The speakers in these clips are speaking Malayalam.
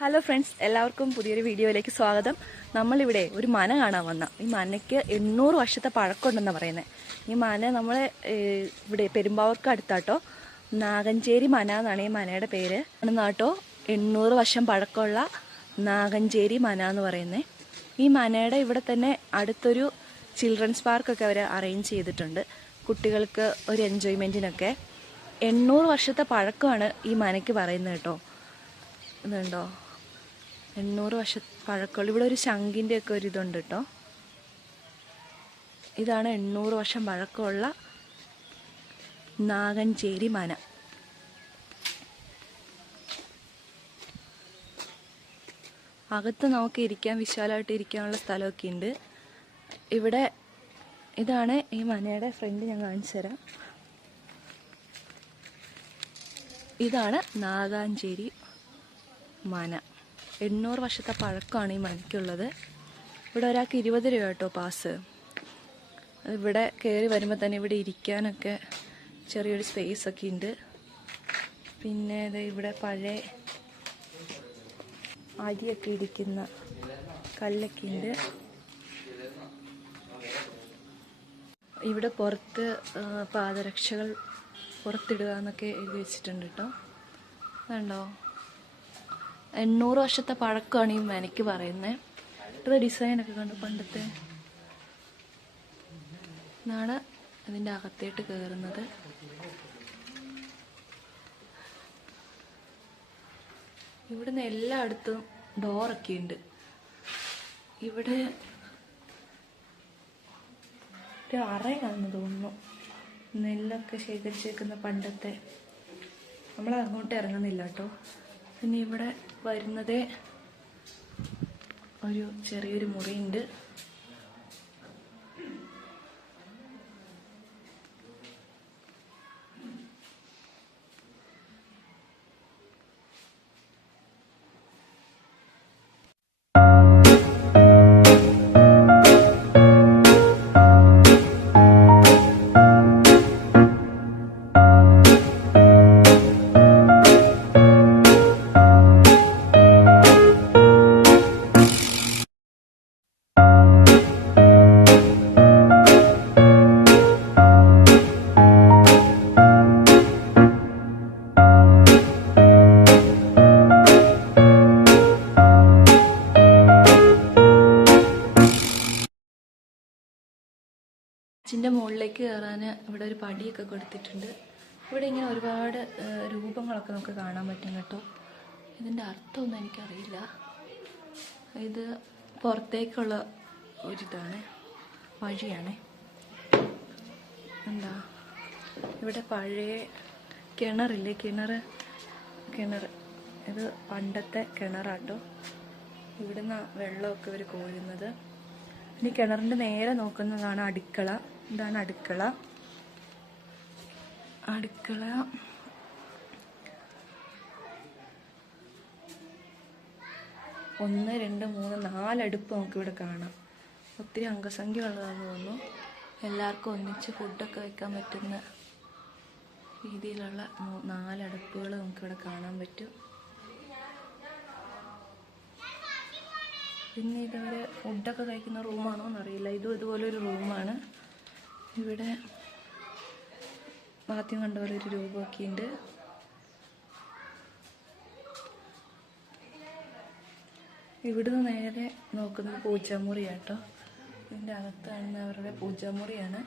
ഹലോ ഫ്രണ്ട്സ് എല്ലാവർക്കും പുതിയൊരു വീഡിയോയിലേക്ക് സ്വാഗതം. നമ്മളിവിടെ ഒരു മന കാണാൻ വന്ന. ഈ മനയ്ക്ക് എണ്ണൂറ് വർഷത്തെ പഴക്കമുണ്ടെന്നാണ് പറയുന്നത് ഈ മന നമ്മൾ ഇവിടെ പെരുമ്പാവൂർക്ക് അടുത്താട്ടോ. നാഗഞ്ചേരി മന എന്നാണ് ഈ മനയുടെ പേര്. നാട്ടോ എണ്ണൂറ് വർഷം പഴക്കമുള്ള നാഗഞ്ചേരി മന എന്ന് പറയുന്നത് ഈ മനയുടെ ഇവിടെ തന്നെ അടുത്തൊരു ചിൽഡ്രൻസ് പാർക്കൊക്കെ അവർ അറേഞ്ച് ചെയ്തിട്ടുണ്ട്. കുട്ടികൾക്ക് ഒരു എൻജോയ്മെന്റിനൊക്കെ എണ്ണൂറ് വർഷത്തെ പഴക്കമാണ് ഈ മനയ്ക്ക് പറയുന്നത് കേട്ടോ. ഇതുണ്ടോ? എണ്ണൂറ് വർഷ പഴക്കമുള്ള ഇവിടെ ഒരു ശംഖിന്റെ ഒക്കെ ഒരു ഇതുണ്ട് കേട്ടോ ഇതാണ് എണ്ണൂറ് വർഷം പഴക്കമുള്ള നാഗഞ്ചേരി മന. അകത്ത് നമുക്ക് ഇരിക്കാൻ വിശാലമായിട്ട് ഇരിക്കാനുള്ള സ്ഥലമൊക്കെ ഉണ്ട്. ഇവിടെ ഇതാണ് ഈ മനയുടെ ഫ്രണ്ട് ഞാൻ കാണിച്ചു തരാം. ഇതാണ് നാഗാഞ്ചേരി മന. എണ്ണൂറ് വർഷത്തെ പഴക്കമാണ് ഈ മണിക്കുള്ളത്. ഇവിടെ ഒരാൾക്ക് ഇരുപത് രൂപ കേട്ടോ പാസ്. ഇവിടെ കയറി വരുമ്പോൾ തന്നെ ഇവിടെ ഇരിക്കാനൊക്കെ ചെറിയൊരു സ്പേസ് ഒക്കെ ഉണ്ട്. പിന്നെ ഇത് ഇവിടെ പഴയ അരിയൊക്കെ ഇരിക്കുന്ന കല്ലൊക്കെ ഉണ്ട്. ഇവിടെ പുറത്ത് പാദരക്ഷകൾ പുറത്തിടുക എന്നൊക്കെ എഴുതി വെച്ചിട്ടുണ്ട് കേട്ടോ. അതുണ്ടോ എണ്ണൂറ് വർഷത്തെ പഴക്കമാണ് ഈ മെനക്ക് പറയുന്നത് ഇത്ര ഡിസൈനൊക്കെ കണ്ടു പണ്ടത്തെ. ഇതാണ് ഇതിന്റെ അകത്തേട്ട് കയറുന്നത് ഇവിടുന്ന് എല്ലായിടത്തും ഡോറൊക്കെ ഉണ്ട്. ഇവിടെ ഒരു അറയാണെന്ന് തോന്നുന്നു. നെല്ലൊക്കെ ശേഖരിച്ചേക്കുന്ന പണ്ടത്തെ. നമ്മൾ അങ്ങോട്ട് ഇറങ്ങുന്നില്ല കേട്ടോ. പിന്നെ ഇവിടെ വരുന്നതേ ഒരു ചെറിയൊരു മുറിയുണ്ട്. മുകളിലേക്ക് കയറാൻ ഇവിടെ ഒരു പടിയൊക്കെ കൊടുത്തിട്ടുണ്ട്. ഇവിടെ ഇങ്ങനെ ഒരുപാട് രൂപങ്ങളൊക്കെ നമുക്ക് കാണാൻ പറ്റും കേട്ടോ. ഇതിന്റെ അർത്ഥമൊന്നും എനിക്കറിയില്ല. ഇത് പുറത്തേക്കുള്ള ഒരിതാണ് വഴിയാണ്. എന്താ? ഇവിടെ പഴയ കിണറില്ലേ? കിണർ കിണർ. ഇത് പണ്ടത്തെ കിണറാട്ടോ. ഇവിടുന്ന് വെള്ളമൊക്കെ ഇവർ കോരുന്നത്. ഇനി കിണറിന്റെ നേരെ നോക്കുന്നതാണ് അടുക്കള. ഇതാണ് അടുക്കള. അടുക്കള. ഒന്ന് രണ്ട് മൂന്ന് നാല് അടുപ്പ് നമുക്കിവിടെ കാണാം. ഒത്തിരി അംഗസംഖ്യ ഉള്ളതാണെന്ന് തോന്നുന്നു. എല്ലാവർക്കും ഒന്നിച്ച് ഫുഡൊക്കെ വെക്കാൻ പറ്റുന്ന രീതിയിലുള്ള നാലടുപ്പുകൾ നമുക്കിവിടെ കാണാൻ പറ്റും. പിന്നെ ഇതൊരു ഫുഡൊക്കെ കഴിക്കുന്ന റൂമാണോ എന്നറിയില്ല ഇതും ഇതുപോലെ ഒരു റൂമാണ്. ഇവിടെ ആദ്യം കണ്ട പോലെ ഒരു രൂപമൊക്കെ ഉണ്ട് ഇവിടുന്ന് നേരെ നോക്കുന്നത് പൂജാമുറിയാട്ടോ. ഇതിന്റെ അകത്ത് കാണുന്ന അവരുടെ പൂജാമുറിയാണ്.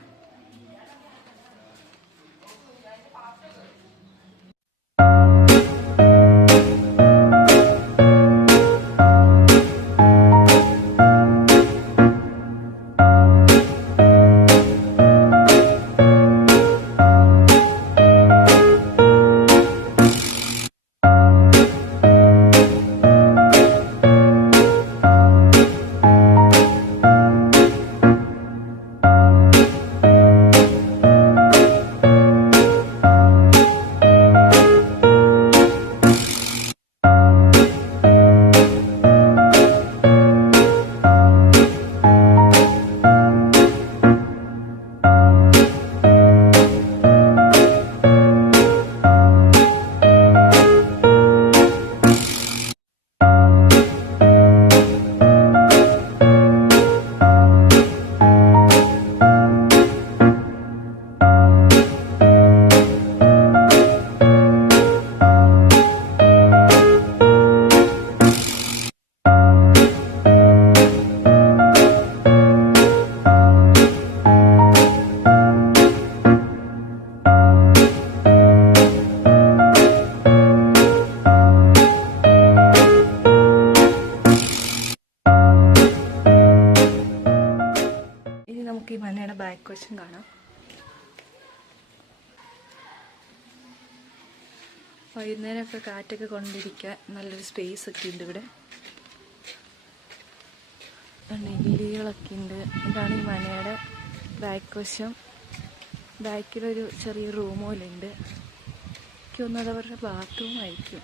ബാക്ക് വശം കാണാം. വൈകുന്നേരമൊക്കെ കാറ്റൊക്കെ കൊണ്ടിരിക്കാൻ നല്ലൊരു സ്പേസ് ഒക്കെ ഉണ്ട് ഇവിടെ. നെല്ലികളൊക്കെ ഉണ്ട്. ഇതാണ് ഈ മനയുടെ ബാക്ക് വശം ബാക്കിലൊരു ചെറിയ റൂം പോലെ ഉണ്ട്. എനിക്ക് തോന്നുന്നത് അവരുടെ ബാത്റൂം ആയിരിക്കും.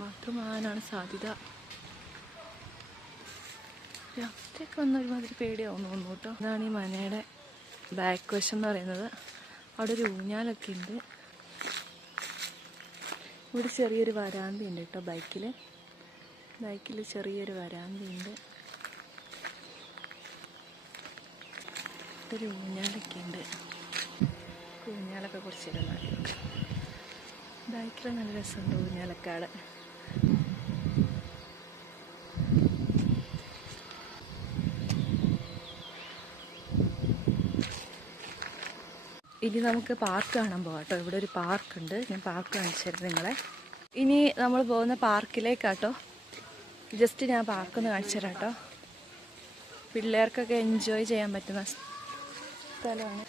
ബാത്റൂം ആകാനാണ് സാധ്യത. രാത്രിയൊക്കെ വന്ന ഒരുമാതിരി പേടിയാവും തോന്നുന്നു കേട്ടോ ഇതാണ് ഈ മനയുടെ ബാക്ക് വശം എന്ന് പറയുന്നത്. അവിടെ ഒരു ഊഞ്ഞാലൊക്കെ ഉണ്ട്. ഇവിടെ ചെറിയൊരു വരാന്തി ഉണ്ട് കേട്ടോ ബൈക്കിൽ ബൈക്കിൽ ചെറിയൊരു വരാന്തി ഉണ്ട്. ഒരു ഊഞ്ഞാലൊക്കെ ഉണ്ട്. ഊഞ്ഞാലൊക്കെ കുറച്ച് ഇരുന്നാൽ ബൈക്കിൽ നല്ല രസമുണ്ട് ഊഞ്ഞാലൊക്കെ ആടെ. ഇനി നമുക്ക് പാർക്ക് കാണാൻ പോകാം കേട്ടോ. ഇവിടെ ഒരു പാർക്ക് ഉണ്ട്. ഞാൻ പാർക്ക് കാണിച്ചു നിങ്ങളെ. ഇനി നമ്മൾ പോകുന്ന പാർക്കിലേക്കാട്ടോ ജസ്റ്റ് ഞാൻ പാർക്കൊന്ന് കാണിച്ചു തരാം കേട്ടോ. പിള്ളേർക്കൊക്കെ എൻജോയ് ചെയ്യാൻ പറ്റുന്ന സ്ഥലമാണ്.